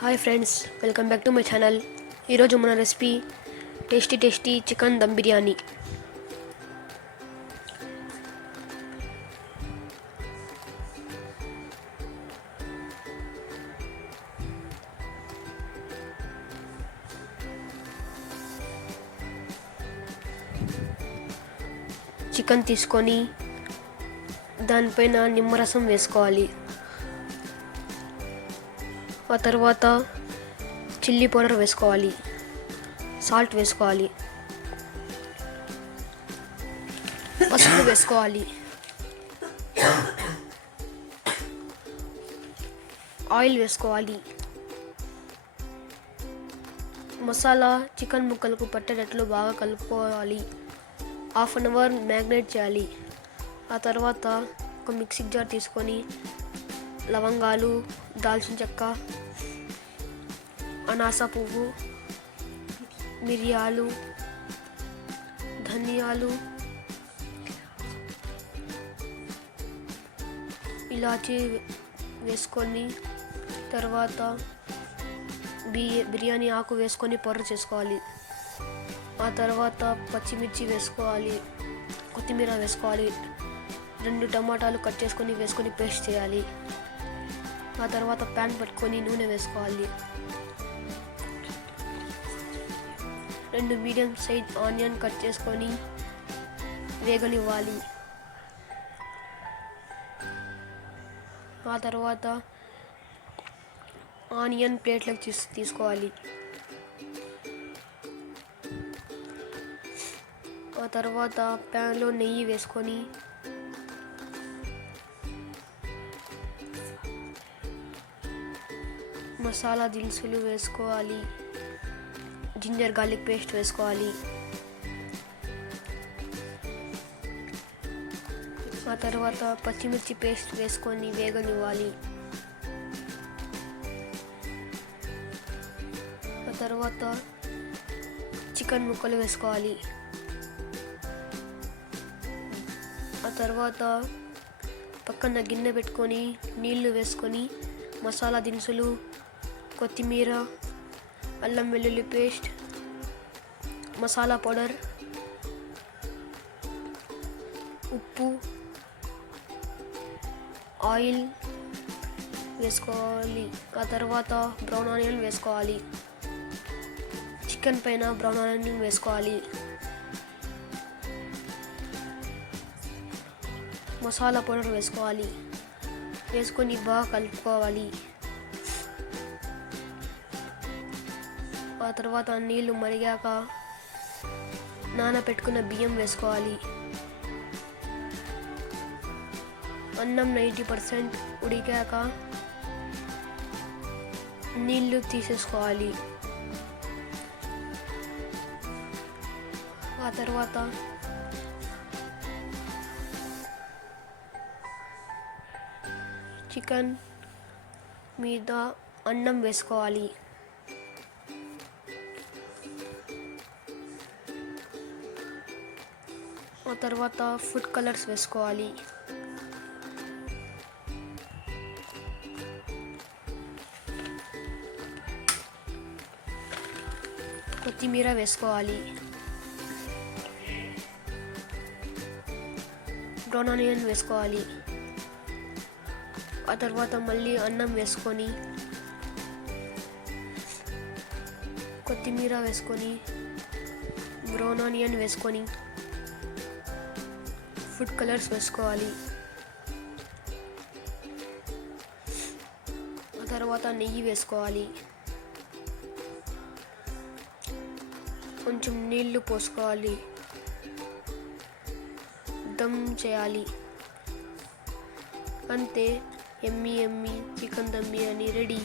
Hi friends, welcome back to my channel. ఈరోజు మన recipe tasty chicken dum biryani. Chicken తీసుకొని దానిపైన నిమ్మరసం వేసుకోవాలి. ఆ తర్వాత చిల్లీ పౌడర్ వేసుకోవాలి, సాల్ట్ వేసుకోవాలి, పసుపు వేసుకోవాలి, ఆయిల్ వేసుకోవాలి. మసాలా చికెన్ ముక్కలకు పట్టేటట్లు బాగా కలుపుకోవాలి. హాఫ్ అన్ అవర్ మ్యాగ్నేట్ చేయాలి. ఆ తర్వాత ఒక మిక్సీ జార్ తీసుకొని లవంగాలు, దాల్చిన చెక్క, అనాస పువ్వు, మిరియాలు, ధనియాలు, ఇలాచీ వేసుకొని తర్వాత బిర్యానీ ఆకు వేసుకొని పౌడర్ చేసుకోవాలి. ఆ తర్వాత పచ్చిమిర్చి వేసుకోవాలి, కొత్తిమీర వేసుకోవాలి, 2 టమాటాలు కట్ చేసుకొని వేసుకొని పేస్ట్ చేయాలి. ఆ తర్వాత ప్యాన్ పట్టుకొని నూనె వేసుకోవాలి. 2 మీడియం సైజ్ ఆనియన్ కట్ చేసుకొని వేగనివ్వాలి. ఆ తర్వాత ఆనియన్ ప్లేట్లోకి తీసుకోవాలి. ఆ తర్వాత ప్యాన్లో నెయ్యి వేసుకొని మసాలా దినుసులు వేసుకోవాలి. జింజర్ గార్లిక్ పేస్ట్ వేసుకోవాలి. ఆ తర్వాత పచ్చిమిర్చి పేస్ట్ వేసుకొని వేగనివ్వాలి. ఆ తర్వాత చికెన్ ముక్కలు వేసుకోవాలి. ఆ తర్వాత పక్కన గిన్నె పెట్టుకొని నీళ్లు వేసుకొని మసాలా దినుసులు, కొత్తిమీర, అల్లం వెల్లుల్లి పేస్ట్, మసాలా పౌడర్, ఉప్పు, ఆయిల్ వేసుకోవాలి. ఆ తర్వాత బ్రౌన్ ఆనియన్ వేసుకోవాలి. చికెన్ పైన బ్రౌన్ ఆనియన్ వేసుకోవాలి. మసాలా పౌడర్ వేసుకోవాలి. వేసుకొని బాగా కలుపుకోవాలి. ఆ తర్వాత నీళ్లు మరిగాక నానబెట్టుకున్న బియ్యం వేసుకోవాలి. అన్నం 90% ఉడికాక నీళ్లు తీసేసుకోవాలి. ఆ తర్వాత చికెన్ మీద అన్నం వేసుకోవాలి. ఆ తర్వాత ఫుడ్ కలర్స్ వేసుకోవాలి. కొత్తిమీర వేసుకోవాలి. బ్రౌన్ ఆనియన్ వేసుకోవాలి. ఆ తర్వాత మళ్ళీ అన్నం వేసుకొని కొత్తిమీర వేసుకొని బ్రౌన్ ఆనియన్ వేసుకొని ఫుడ్ కలర్స్ వేసుకోవాలి. ఆ తర్వాత నెయ్యి వేసుకోవాలి. కొంచెం నీళ్లు పోసుకోవాలి. దమ్ చేయాలి. అంతే, ఎమ్మి చికెన్ దమ్ బిర్యానీ రెడీ.